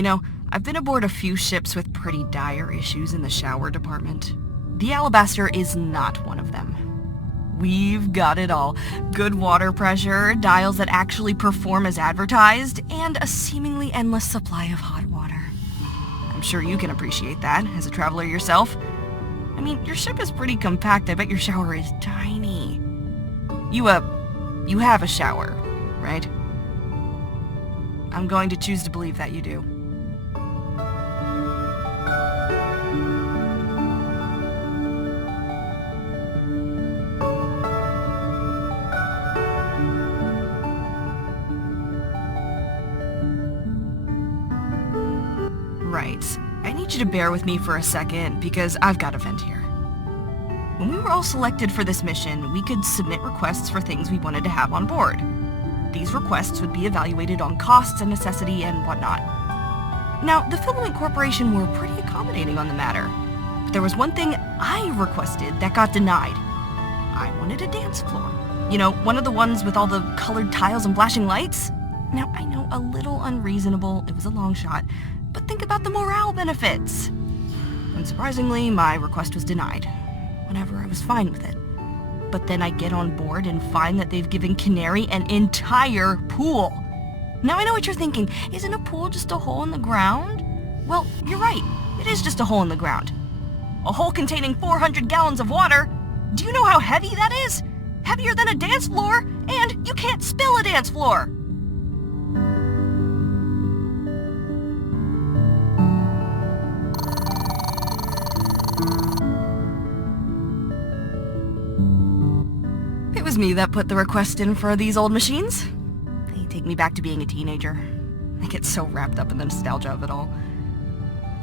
You know, I've been aboard a few ships with pretty dire issues in the shower department. The Alabaster is not one of them. We've got it all. Good water pressure, dials that actually perform as advertised, and a seemingly endless supply of hot water. I'm sure you can appreciate that, as a traveler yourself. I mean, your ship is pretty compact. I bet your shower is tiny. You have a shower, right? I'm going to choose to believe that you do. Right. I need you to bear with me for a second, because I've got a vent here. When we were all selected for this mission, we could submit requests for things we wanted to have on board. These requests would be evaluated on costs and necessity and whatnot. Now, the Filament Corporation were pretty accommodating on the matter, but there was one thing I requested that got denied. I wanted a dance floor. You know, one of the ones with all the colored tiles and flashing lights? Now, I know, a little unreasonable, it was a long shot, but think about the morale benefits. Unsurprisingly, my request was denied. Whenever I was fine with it. But then I get on board and find that they've given Canary an entire pool. Now I know what you're thinking. Isn't a pool just a hole in the ground? Well, you're right. It is just a hole in the ground. A hole containing 400 gallons of water. Do you know how heavy that is? Heavier than a dance floor, and you can't spill a dance floor. It was me that put the request in for these old machines. They take me back to being a teenager. I get so wrapped up in the nostalgia of it all.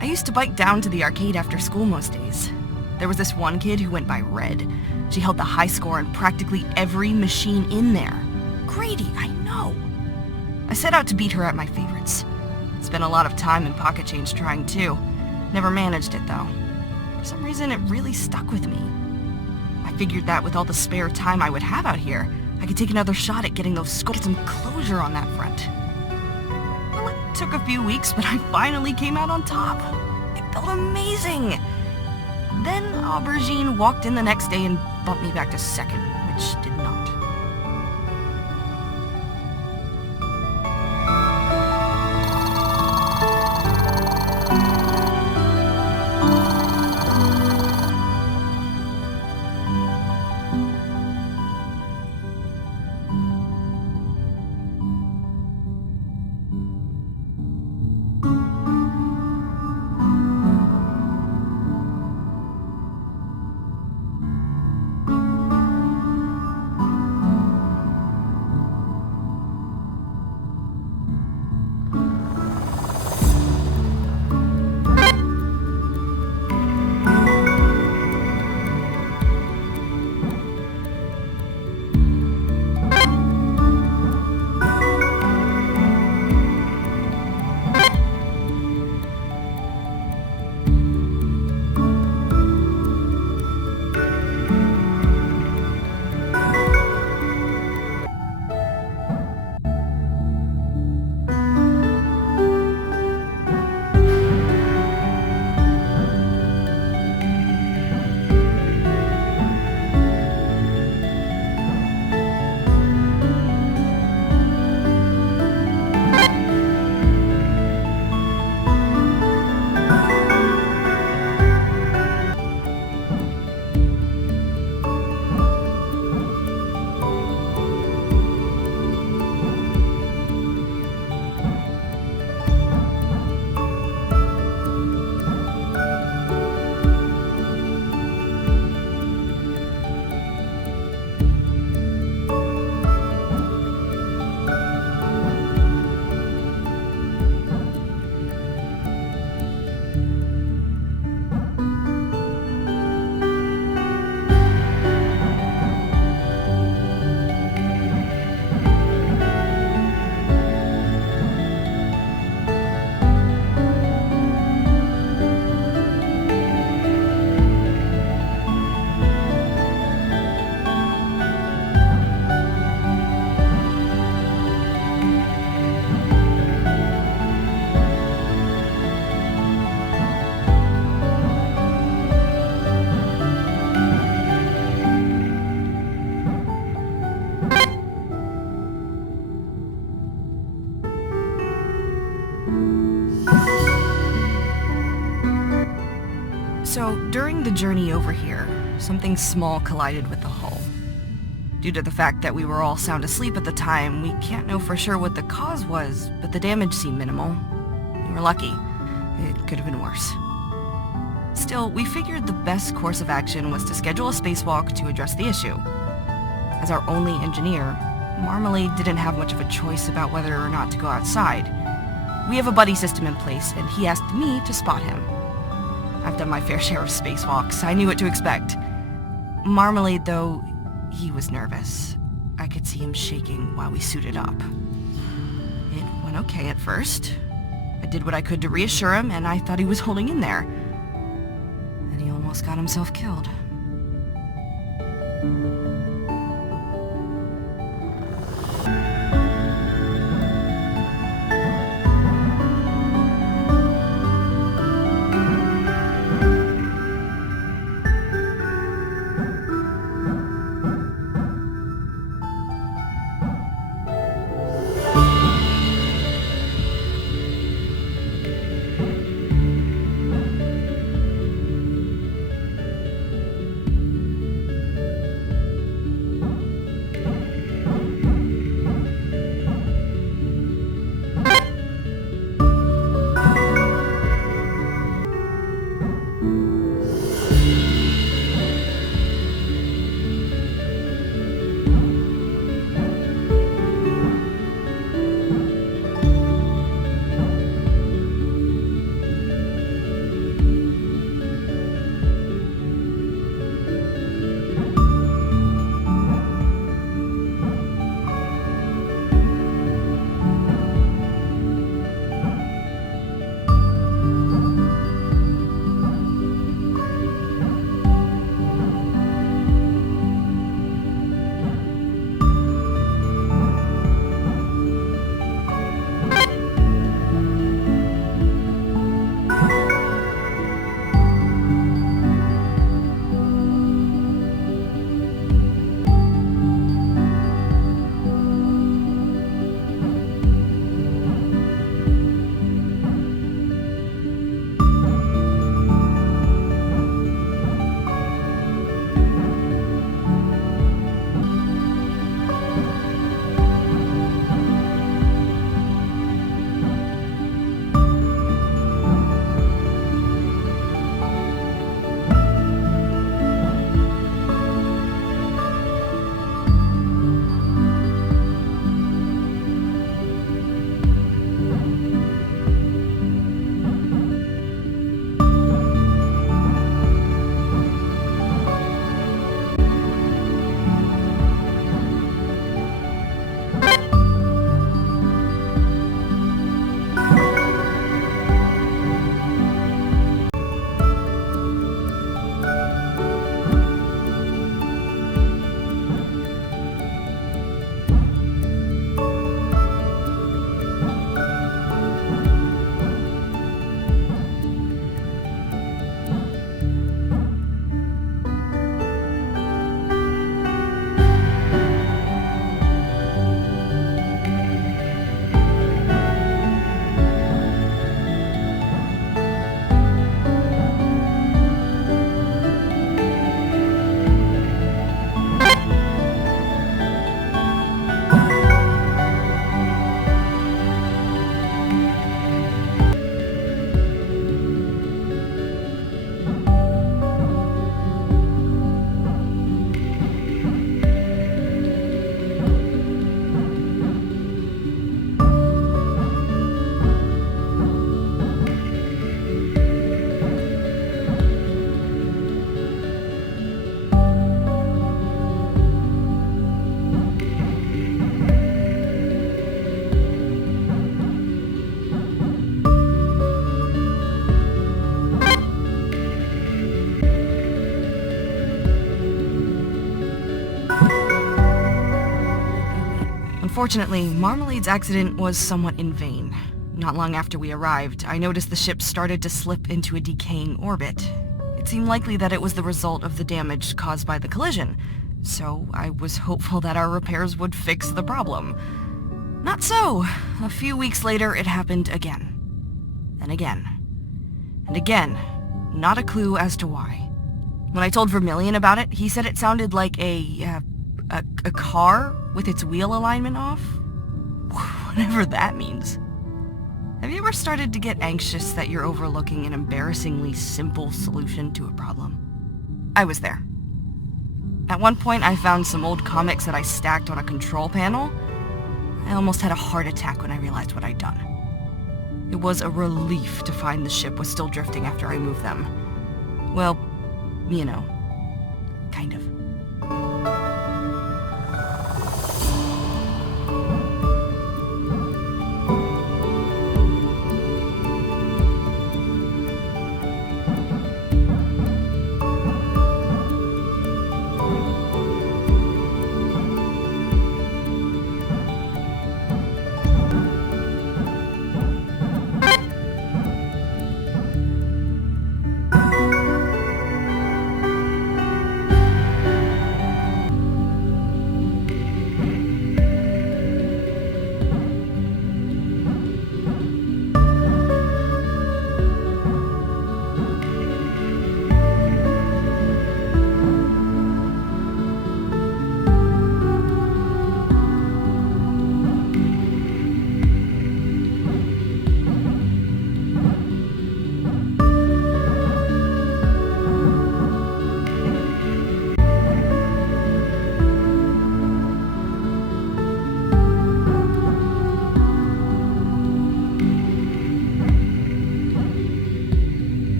I used to bike down to the arcade after school most days. There was this one kid who went by Red. She held the high score on practically every machine in there. Grady, I know. I set out to beat her at my favorites. Spent a lot of time and pocket change trying too. Never managed it though. For some reason it really stuck with me. I figured that with all the spare time I would have out here, I could take another shot at getting those scores, get some closure on that front. Well, it took a few weeks, but I finally came out on top. It felt amazing. Then Aubergine walked in the next day and bumped me back to second, which did not. journey over here, something small collided with the hull. Due to the fact that we were all sound asleep at the time, we can't know for sure what the cause was, but the damage seemed minimal. We were lucky. It could have been worse. Still, we figured the best course of action was to schedule a spacewalk to address the issue. As our only engineer, Marmalade didn't have much of a choice about whether or not to go outside. We have a buddy system in place, and he asked me to spot him. I've done my fair share of spacewalks. I knew what to expect. Marmalade, though, he was nervous. I could see him shaking while we suited up. It went okay at first. I did what I could to reassure him, and I thought he was holding in there. And he almost got himself killed. Unfortunately, Marmalade's accident was somewhat in vain. Not long after we arrived, I noticed the ship started to slip into a decaying orbit. It seemed likely that it was the result of the damage caused by the collision, so I was hopeful that our repairs would fix the problem. Not so. A few weeks later, it happened again. And again. And again. Not a clue as to why. When I told Vermilion about it, he said it sounded like a car with its wheel alignment off. Whatever that means. Have you ever started to get anxious that you're overlooking an embarrassingly simple solution to a problem? I was there. At one point, I found some old comics that I stacked on a control panel. I almost had a heart attack when I realized what I'd done. It was a relief to find the ship was still drifting after I moved them. Well, you know, kind of.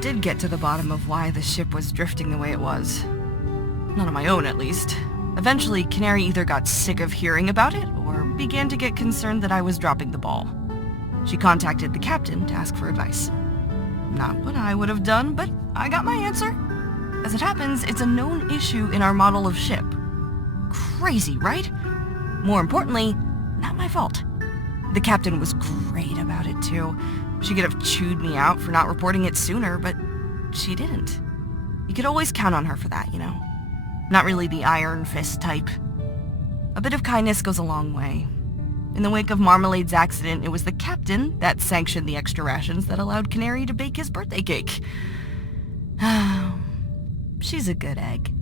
did get to the bottom of why the ship was drifting the way it was. Not on my own, at least. Eventually, Canary either got sick of hearing about it, or began to get concerned that I was dropping the ball. She contacted the captain to ask for advice. Not what I would have done, but I got my answer. As it happens, it's a known issue in our model of ship. Crazy, right? More importantly, not my fault. The captain was great about it, too. She could have chewed me out for not reporting it sooner, but she didn't. You could always count on her for that, you know? Not really the iron fist type. A bit of kindness goes a long way. In the wake of Marmalade's accident, it was the captain that sanctioned the extra rations that allowed Canary to bake his birthday cake. She's a good egg.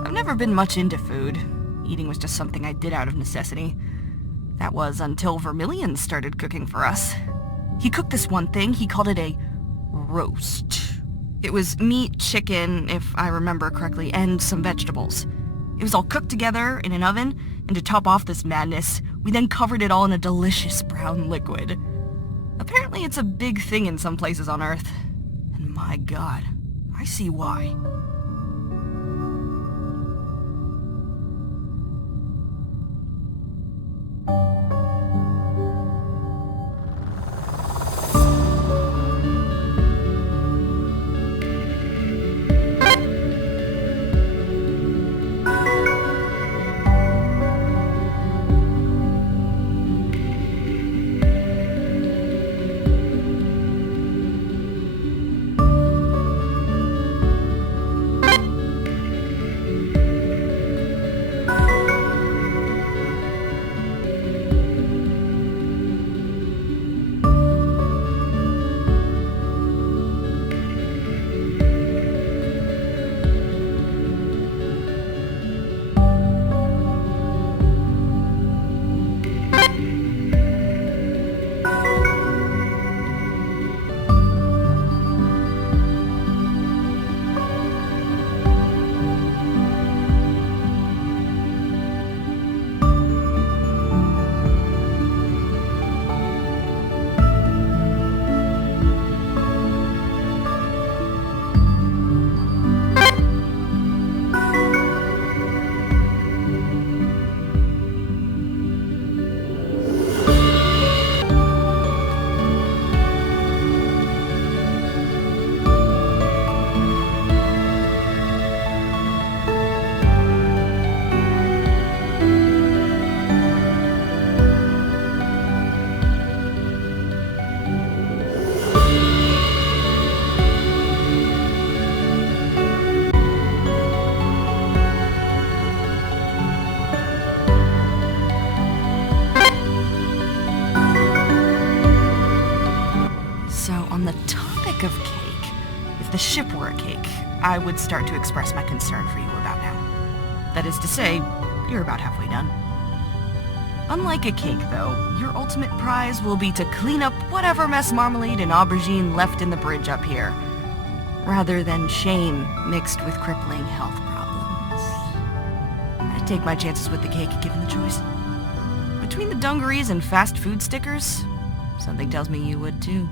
I've never been much into food. Eating was just something I did out of necessity. That was until Vermilion started cooking for us. He cooked this one thing, he called it a roast. It was meat, chicken, if I remember correctly, and some vegetables. It was all cooked together in an oven, and to top off this madness, we then covered it all in a delicious brown liquid. Apparently it's a big thing in some places on Earth. And my God, I see why. of cake. If the ship were a cake, I would start to express my concern for you about now. That is to say, you're about halfway done. Unlike a cake, though, your ultimate prize will be to clean up whatever mess marmalade and aubergine left in the bridge up here, rather than shame mixed with crippling health problems. I'd take my chances with the cake given the choice. Between the dungarees and fast food stickers, something tells me you would too.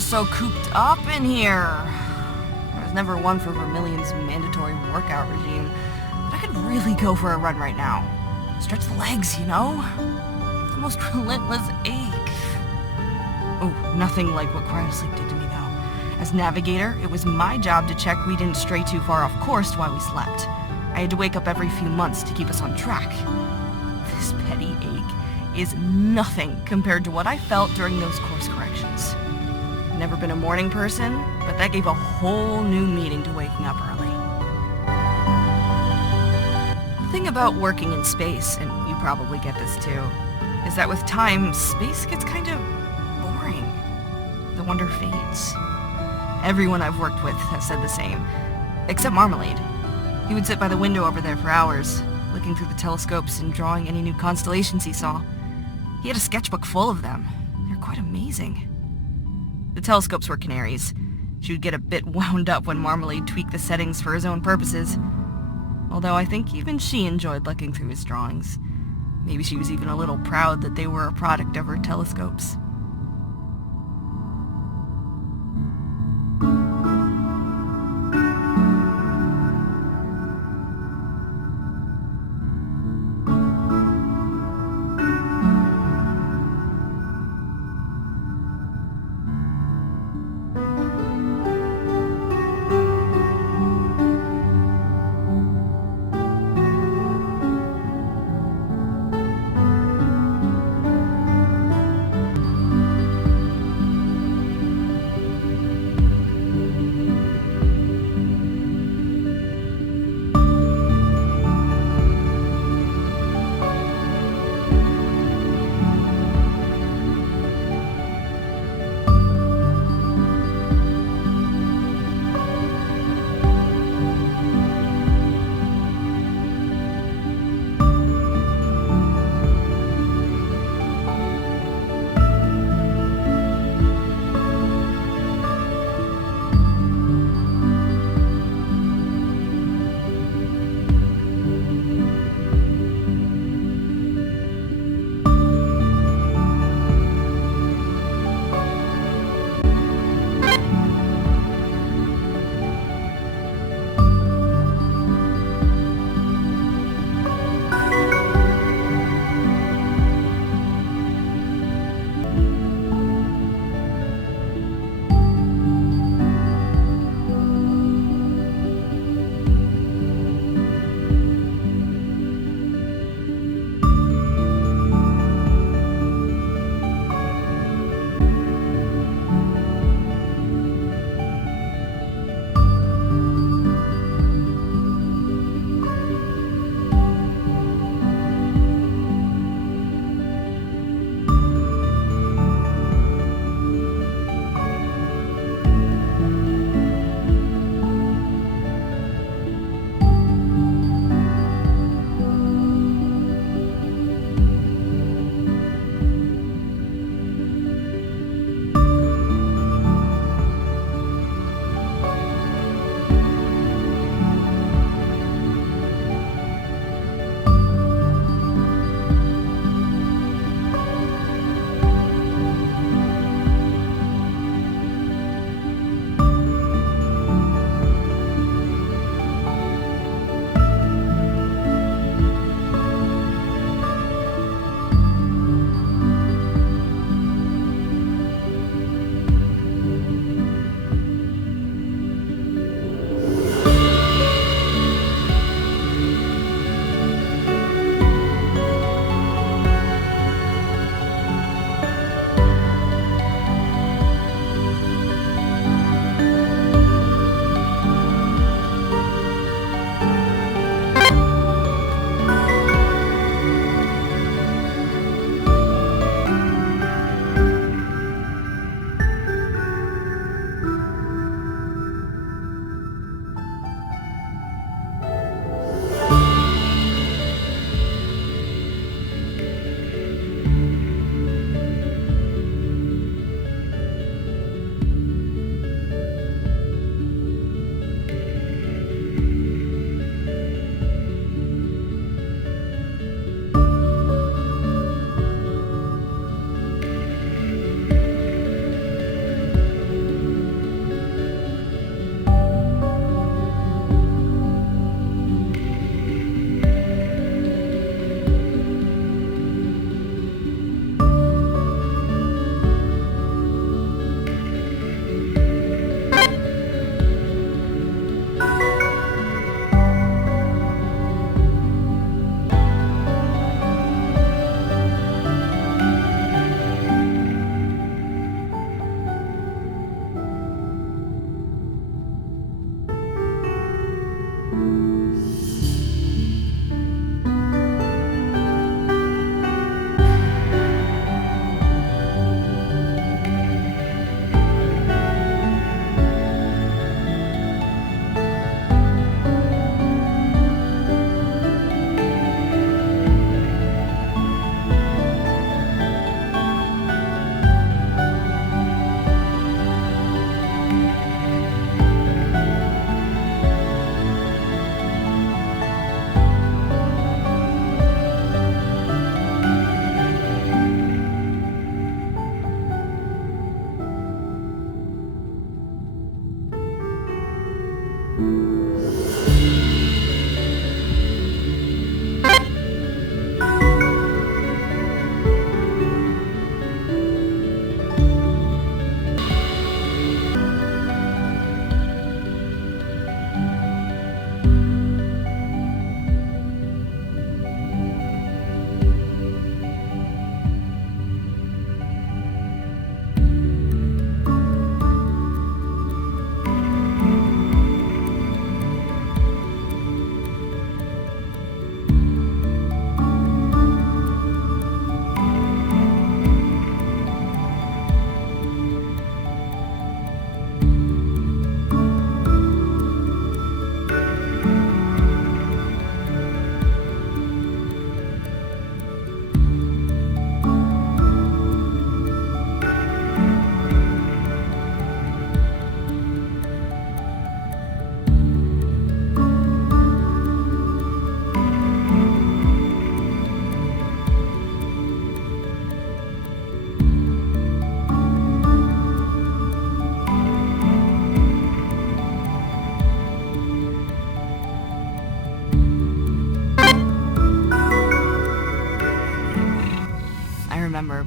feel so cooped up in here. I was never one for Vermilion's mandatory workout regime, but I could really go for a run right now. Stretch the legs, you know? The most relentless ache. Oh, nothing like what cryosleep did to me, though. As navigator, it was my job to check we didn't stray too far off course while we slept. I had to wake up every few months to keep us on track. This petty ache is nothing compared to what I felt during those course corrections. Never been a morning person, but that gave a whole new meaning to waking up early. The thing about working in space, and you probably get this too, is that with time, space gets kind of boring. The wonder fades. Everyone I've worked with has said the same, except Marmalade. He would sit by the window over there for hours, looking through the telescopes and drawing any new constellations he saw. He had a sketchbook full of them. They're quite amazing. The telescopes were canaries. She would get a bit wound up when Marmalade tweaked the settings for his own purposes. Although I think even she enjoyed looking through his drawings. Maybe she was even a little proud that they were a product of her telescopes.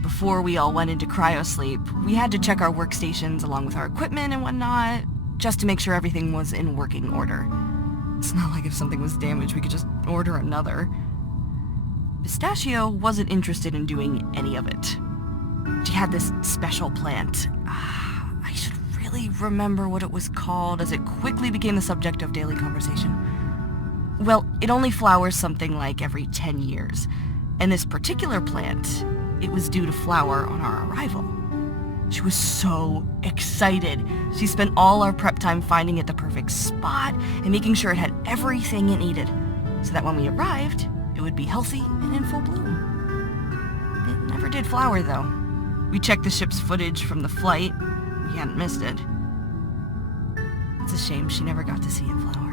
Before we all went into cryosleep, we had to check our workstations along with our equipment and whatnot, just to make sure everything was in working order. It's not like if something was damaged, we could just order another. Pistachio wasn't interested in doing any of it. She had this special plant. I should really remember what it was called, as it quickly became the subject of daily conversation. Well, it only flowers something like every 10 years, and this particular plant, it was due to flower on our arrival. She was so excited. She spent all our prep time finding it the perfect spot and making sure it had everything it needed, so that when we arrived, it would be healthy and in full bloom. It never did flower, though. We checked the ship's footage from the flight. We hadn't missed it. It's a shame she never got to see it flower.